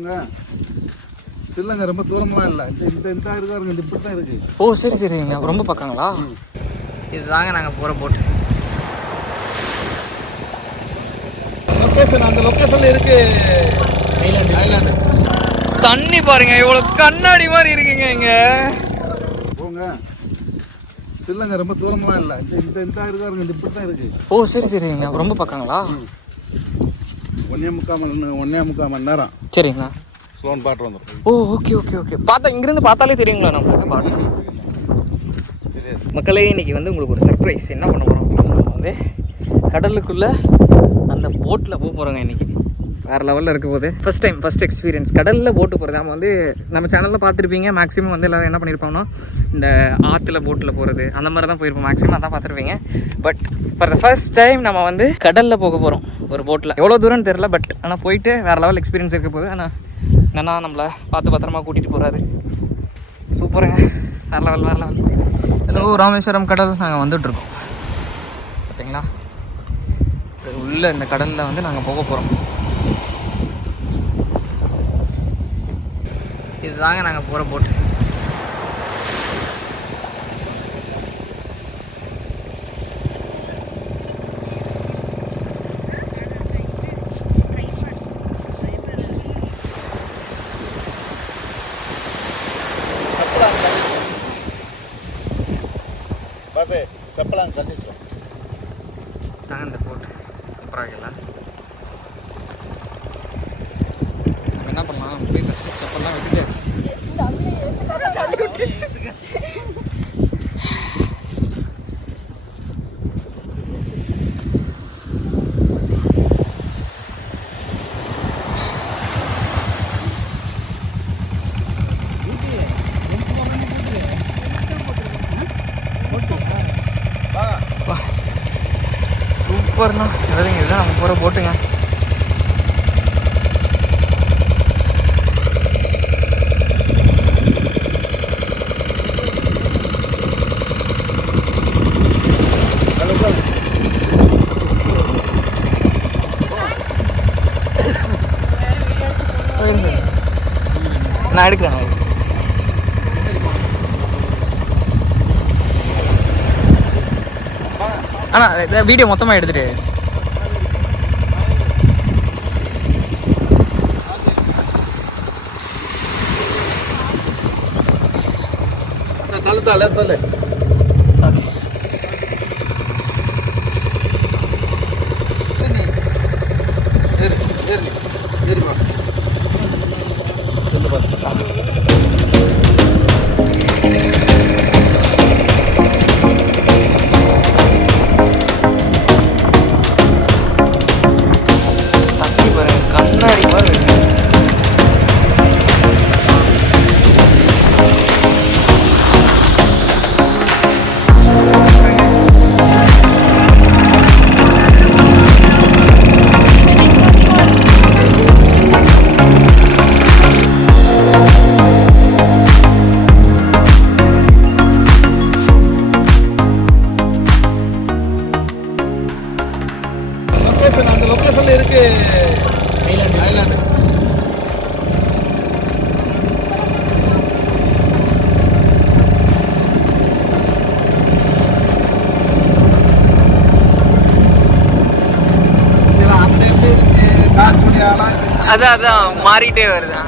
போங்க. இல்லைங்க, ரொம்ப தூரமாக இல்லை. இந்த இருக்காருங்க, இந்த இப்படி தான் இருக்கு. ஓ சரி சரிங்க, ரொம்ப பக்கங்களா? இதுதாங்க நாங்கள் போகிற போட்டு. லொக்கேஷன் அந்த லொக்கேஷனில் இருக்கு. ஐலாண்டு தண்ணி பாருங்க இவ்வளோ கண்ணாடி மாதிரி இருக்குங்க இங்கே. போங்க. இல்லைங்க, ரொம்ப தூரமாக இல்லை. இந்த இருக்காருங்க, இந்த இப்படி தான் இருக்கு. ஓ சரி சரிங்க, ரொம்ப பக்கங்களா? 1.25 மணி நேரம். சரிங்கண்ணா. ஸ்லோன் பாட்டு வந்துடும். ஓ ஓகே ஓகே ஓகே. பார்த்தா இங்கேருந்து பார்த்தாலே தெரியுங்களா நம்மளுக்கு பாட்டு? மக்களே, இன்னைக்கு வந்து உங்களுக்கு ஒரு சர்ப்ரைஸ். என்ன பண்ண போகிறோம், நம்ம வந்து கடலுக்குள்ளே அந்த போட்டில் போக போகிறோங்க இன்றைக்கி. வேறு லெவலில் இருக்க போது ஃபஸ்ட் எக்ஸ்பீரியன்ஸ் கடலில் போட்டு போகிறது. நம்ம வந்து நம்ம சேனலில் பார்த்துருப்பீங்க. மேக்ஸிமம் வந்து எல்லோரும் என்ன பண்ணியிருப்பாங்கன்னா இந்த ஆற்றுல போட்டில் போகிறது அந்த மாதிரி தான் போயிருப்போம். மேக்ஸிமம் அதான் பார்த்துருப்பீங்க. But for the first time நம்ம வந்து கடலில் போக போகிறோம் ஒரு போட்டில். எவ்வளோ தூரம்னு தெரில, பட் ஆனால் போயிட்டு வேறு லெவல் எக்ஸ்பீரியன்ஸ் இருக்க போது. ஆனால் என்னன்னா நம்மளை பார்த்து பத்திரமா கூட்டிகிட்டு போகிறாரு. சூப்பருங்க, வேறு லெவல். ஸோ ராமேஸ்வரம் கடல் நாங்கள் வந்துட்டுருக்கோம் பார்த்தீங்களா. உள்ள இந்த கடலில் வந்து நாங்கள் போக போகிறோம். இதுதாங்க நாங்கள் போகிற போட்டு. செப்பலாம் கண்டிச்சு தாங்க இந்த போட்டு சூப்பராக இல்லை. என்ன பண்ணலாம், போய் ஃபஸ்ட்டு செப்பல்லாம் விட்டுட்டு சூப்பர்ண்ணா. எதுங்க இதுதான் நம்ம போகிற போட்டுங்க. நான் எடுக்கிறேன். அண்ணா வீடியோ மொத்தமாக எடுத்துட்டு தலை கண்ணாடி மாதிரி இருக்கு. அந்த லொக்கேஷன்ல இருக்கு. ஐலாண்டு அதான் மாறிட்டே வருது.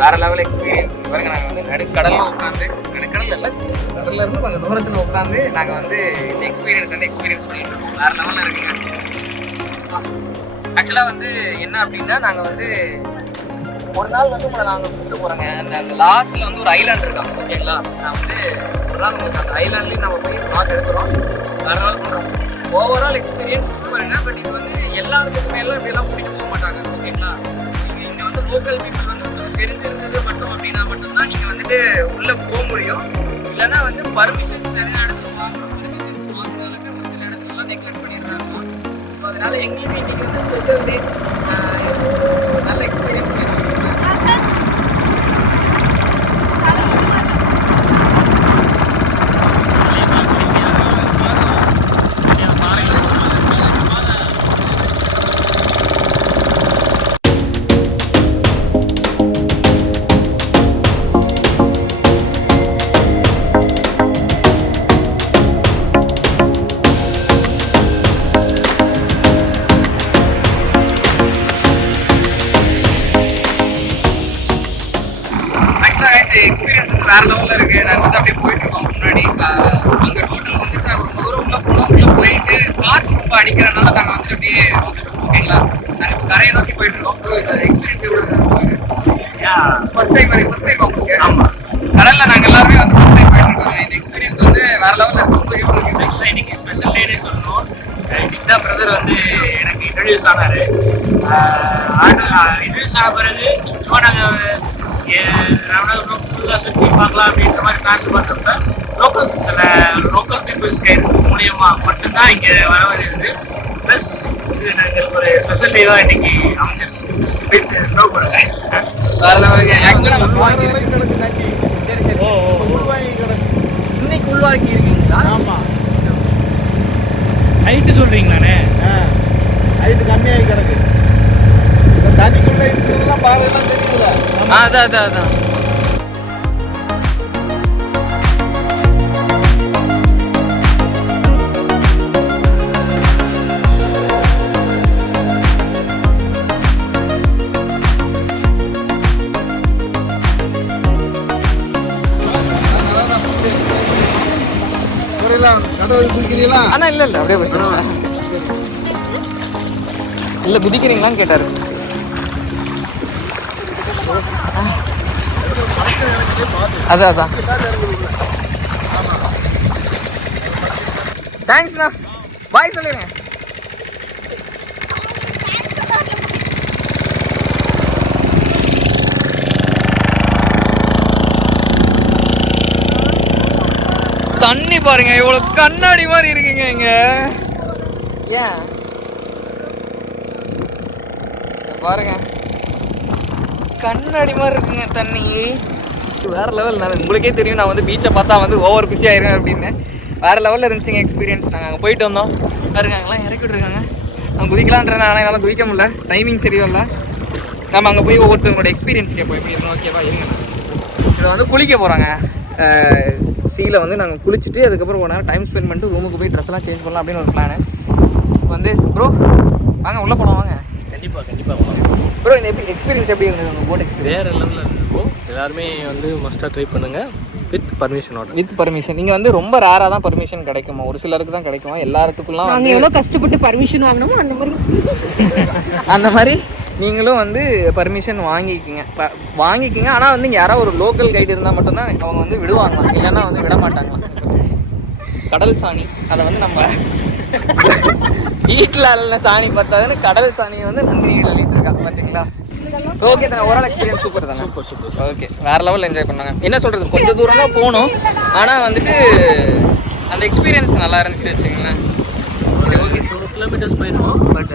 வேற லெவல் எக்ஸ்பீரியன்ஸ். பாருங்க, நாங்கள் வந்து நடுக்கடலில் உட்காந்து, நடுக்கடல் இல்லை கடல்ல இருந்து கொஞ்சம் தூரத்தில் உட்காந்து நாங்கள் வந்து இந்த எக்ஸ்பீரியன்ஸ் பண்ணிட்டு இருக்கோம். வேற லெவலில் இருக்குங்க. ஆக்சுவலாக வந்து என்ன அப்படின்னா, நாங்கள் வந்து ஒரு நாள் வந்து உங்களை நாங்கள் கூப்பிட்டு போகிறோங்க. அந்த லாஸ்ட்டில் வந்து ஒரு ஐலாண்ட் இருக்காங்க, ஓகேங்களா. நான் வந்து ஒரு நாள் உங்களுக்கு அந்த ஐலாண்ட்லேயும் நம்ம போய் பார்த்து எடுக்கிறோம். வேற நாள் பண்ணுறோம். ஓவரால் எக்ஸ்பீரியன்ஸ் பாருங்க. பட் இது வந்து எல்லாருக்குமே எல்லாம் இப்படியெல்லாம் கூட்டிகிட்டு போக மாட்டாங்க, ஓகேங்களா. இங்கே வந்து லோக்கல் பீப்புள் வந்து தெரிஞ்சிருந்தது மட்டும் அப்படின்னா மட்டும்தான் நீங்கள் வந்துட்டு உள்ளே போக முடியும். இல்லைன்னா வந்து பர்மிஷன்ஸ் நிறைய இடத்துல வாங்கணும். பர்மிஷன்ஸ் வாங்குறதுக்கு ஒரு சில இடத்துலலாம் நெக்லெக்ட் பண்ணிடுறாங்க. ஸோ அதனால் எங்களுக்கு இன்றைக்கி வந்து ஸ்பெஷல் டே. ஒரு நல்ல எக்ஸ்பீரியன்ஸ் வச்சுருக்கேன். எக்ஸ்பீரியன்ஸ் வந்து வேற லெவலில் இருக்குது. நாங்கள் வந்து அப்படியே போயிட்டு இருக்கோம் முன்னாடி அங்கே டோட்டல் வந்துட்டு நாங்கள் ரொம்ப தூரம் உள்ள போனோம். உள்ள போயிட்டு காற்று ரொம்ப அடிக்கிறனால நாங்கள் வந்துட்டு அப்படியே வந்துட்டோம். ஓகேங்களா, நாங்கள் இப்போ கரையை நோக்கி போயிட்டு இருக்கோம். இந்த எக்ஸ்பீரியன்ஸ் ஃபர்ஸ்ட் டைம் உங்களுக்கு? ஆமாம், கடலில் நாங்கள் எல்லாருமே வந்து ஃபர்ஸ்ட் டைம் போயிட்டு இருக்கோம். இந்த எக்ஸ்பீரியன்ஸ் வந்து வேற லெவலில் இருக்கும். ஆக்சுவலாக இன்னைக்கு ஸ்பெஷல் டேனே சொல்லணும். இன்னைக்கு தான் பிரதர் வந்து எனக்கு இன்ட்ரடியூஸ் ஆனார். இன்ட்ரடியூஸ் ஆன பிறகு சும்மா நாங்கள் ஃபுல்லாக சுற்றி பார்க்கலாம் அப்படின்ற மாதிரி பிளான் பண்ணுறப்ப லோக்கல் பீப்புள்ஸ் மூலியமாக மட்டும்தான் இங்கே வர வருது. ப்ளஸ் இது நாங்கள் ஒரு ஸ்பெஷல் டேவாக இன்னைக்கு அமைச்சிருச்சு வித் நோ பண்ணுங்க. வேற லெவலுக்கு ஆக்சுவலாக கிடக்கு தண்ணி. சரி சரி. உள்வாங்கி கிடக்கு. இன்னைக்கு உள்வாங்கி இருக்கீங்களா? ஆமாம், ஹைட்டு சொல்கிறீங்களாண்ணே? ஹைட்டு கம்மியாகி கிடக்கு. இந்த தண்ணிக்குள்ளே இருக்கிறதுலாம் பாருலாம் தெரியல. அதான் கடவுள் குடிக்கிறீங்களா? அண்ணா இல்லை அப்படியே போய் இல்லை குதிக்கிறீங்களான்னு கேட்டார். அதான் தேங்க்ஸ்ண்ணா, பாய் சொல்லிடுங்க. தண்ணி பாருங்க இவ்வளவு கண்ணாடி மாதிரி இருக்குங்க இங்க. ஏன் பாருங்க கண்ணாடி மாதிரி இருக்குங்க தண்ணி. வேற லெவல். நான் உங்களுக்கே தெரியும், நான் வந்து பீச்சை பார்த்தா வந்து ஓவர் குஷி ஆயிருவேன் அப்படின்னு. வேற லெவலில் இருந்துச்சுங்க எக்ஸ்பீரியன்ஸ். நாங்கள் அங்கே போயிட்டு வந்தோம். பாருங்க அங்கெல்லாம் இறக்கி விட்டுருக்காங்க. நான் குதிக்கலான்றேன், ஆனால் என்னால் குதிக்க முடியல, டைமிங் சரியில்லை. நம்ம அங்கே போய் ஒவ்வொருத்தவங்களோட எக்ஸ்பீரியன்ஸ் கேட்போம். எப்படி இருக்கணும்? ஓகேவா இருங்க. இதை வந்து குளிக்க போகிறாங்க. சீல வந்து நாங்கள் குளிச்சுட்டு அதுக்கப்புறம் ஒரு நேரம் டைம் ஸ்பெண்ட் பண்ணிட்டு ரூமுக்கு போய் ட்ரெஸ்லாம் சேஞ்ச் பண்ணலாம் அப்படின்னு ஒரு பிளானு வந்து. ப்ரோ வாங்க உள்ளே போகலாம் வாங்க. கண்டிப்பாக ப்ரோ இந்த எக்ஸ்பீரியன்ஸ் எப்படி இருந்தது உங்கள் போட் எக்ஸ்பீரியன்ஸ்? வேறு லெவலில் இருக்கும். எல்லாருமே வந்து மஸ்ட்டாக ட்ரை பண்ணுங்கள் வித் பர்மிஷனோட. With permission. நீங்கள் வந்து ரொம்ப ரேராக தான் பர்மிஷன் கிடைக்குமா? ஒரு சிலருக்கு தான் கிடைக்குமா? எல்லாத்துக்குலாம் நாங்கள் எவ்வளோ கஷ்டப்பட்டு பர்மிஷன் வாங்கினோமோ அந்த மாதிரி நீங்களும் வந்து பர்மிஷன் வாங்கிக்கிங்க. ஆனால் வந்து இங்கே யாராவது ஒரு லோக்கல் கைடு இருந்தால் மட்டும்தான் அவங்க வந்து விடுவாங்க, இல்லைன்னா வந்து விட மாட்டாங்க. கடல் சாணி அதை வந்து நம்ம வீட்டில் அல்ல சாணி பார்த்தாதுன்னு கடல் சாணியை வந்து நந்தினியில் அள்ளிட்டு இருக்கா பார்த்தீங்களா? ஓகே தானே, ஓவரால் எக்ஸ்பீரியன்ஸ் சூப்பர் தானே? சூப்பர். ஓகே, வேறு லெவலில் என்ஜாய் பண்ணாங்க. என்ன சொல்கிறது, கொஞ்சம் தூரம் தான் போகணும், ஆனால் வந்துட்டு அந்த எக்ஸ்பீரியன்ஸ் நல்லா இருந்துச்சுன்னு வச்சுங்களேன். ஓகே, 2 கிலோமீட்டர்ஸ் போயிருக்கோம். பட்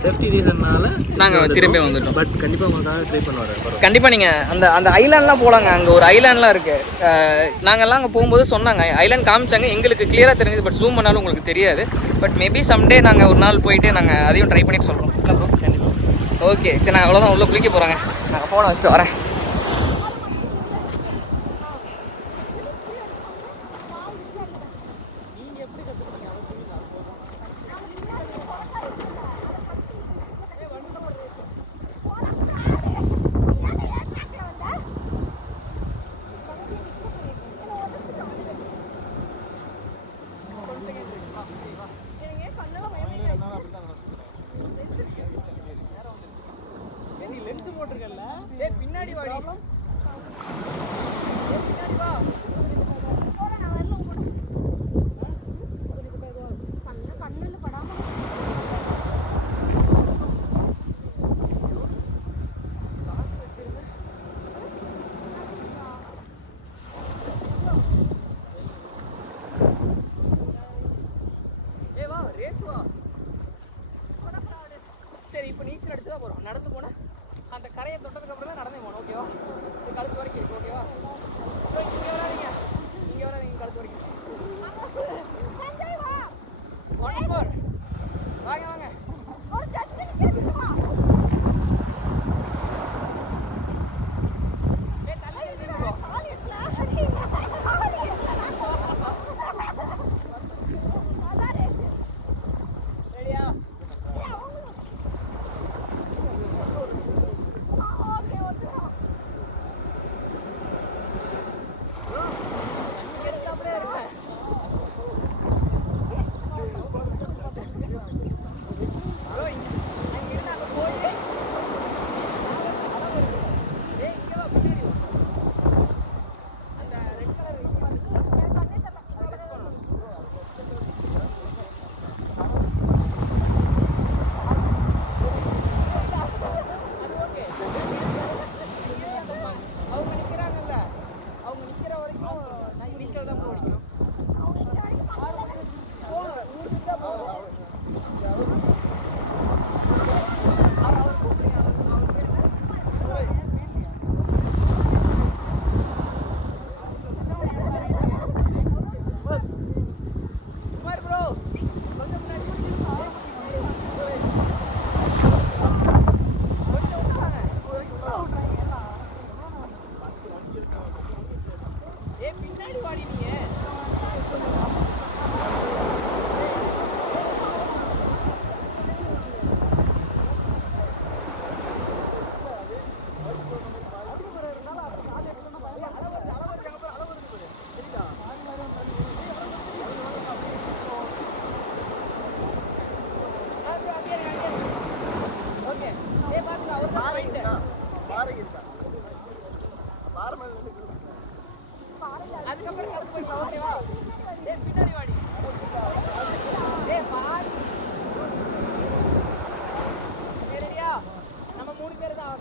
சேஃப்டி ரீசன்னால நாங்கள் திரும்பி வந்துட்டோம். பட் கண்டிப்பாக உங்களுக்காக ட்ரை பண்ணுவார். கண்டிப்பாக நீங்கள் அந்த ஐலாண்ட்லாம் போகலாங்க. அங்கே ஒரு ஐலாண்ட்லாம் இருக்குது. நாங்கள்லாம் அங்கே போகும்போது சொன்னாங்க, ஐலாண்ட் காமிச்சாங்க, எங்களுக்கு கிளியராக தெரிஞ்சது. பட் ஜூம் பண்ணாலும் உங்களுக்கு தெரியாது. பட் மேபி சம்டே நாங்கள் ஒரு நாள் போயிட்டு நாங்கள் அதையும் ட்ரை பண்ணிட்டு சொல்கிறோம். இல்லை ப்ரோ? கண்டிப்பாக. ஓகே சரி, நான் அவ்வளோதான் உள்ளே குளிக்க போகிறாங்க. நாங்கள் ஃபோனை வச்சுட்டு வரேன். பின்னாடி வாடி. சரி, இப்போ நீச்சல் அடிச்சு தான் போகிறோம். நடந்து போனால் அந்த கரையை தொட்டதுக்கு அப்புறம் தான் நடந்தே போகணும். ஓகேவா? இது கழுத்து வரைக்கும் இருக்கு. ஓகேவா? இங்கே வராதிங்க, கழுத்து வரைக்கும். One more. வாங்க வாங்க. ரெடியா?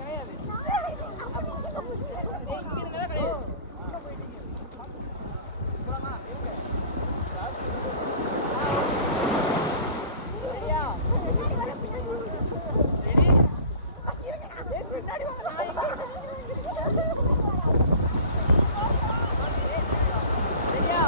கிடையாது. இங்க இருந்தா கிடையாது. போலாமா? இருங்க. சரியா? ரெடி? பின்னாடி வாங்க. சரியா?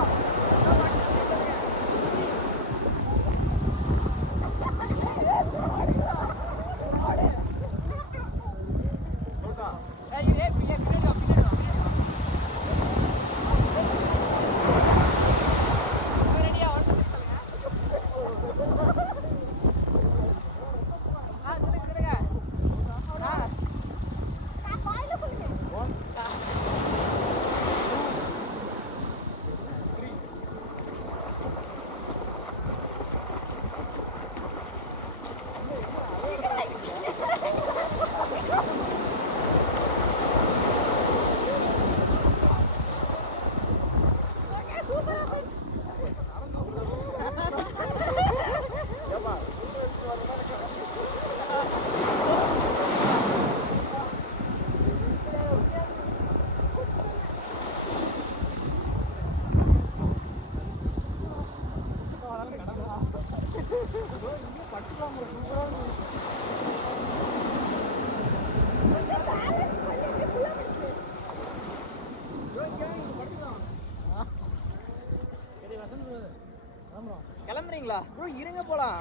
கிளம்புறீங்களா ப்ரோ? இருங்க போலாம்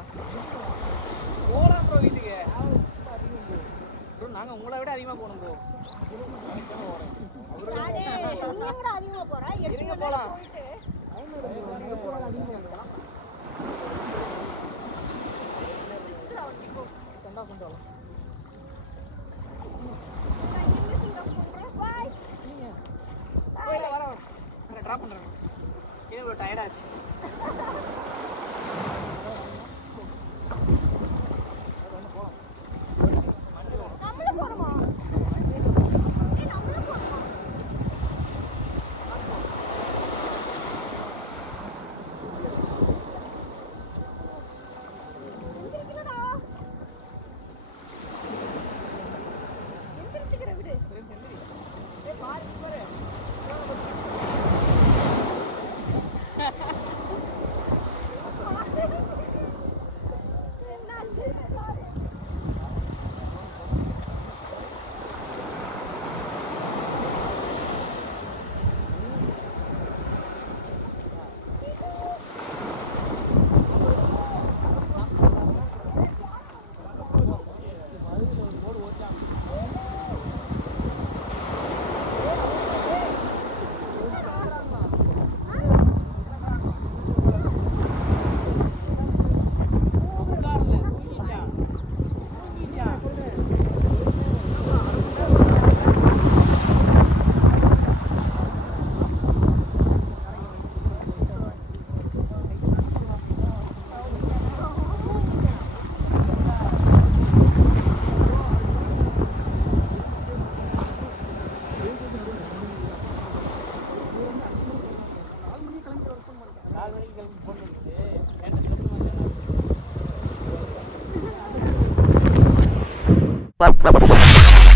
ப்ரோ வீட்டுக்கு. ப்ரோ நாங்கள் உங்களை விட அதிகமாக போகணும் ப்ரோ. இருங்க போலாம். சண்டா கொண்டு வரலாம். வர ட்ராப் பண்ணுறேன். ஏன் ப்ரோ டயர்டாக இருக்கு? Bye.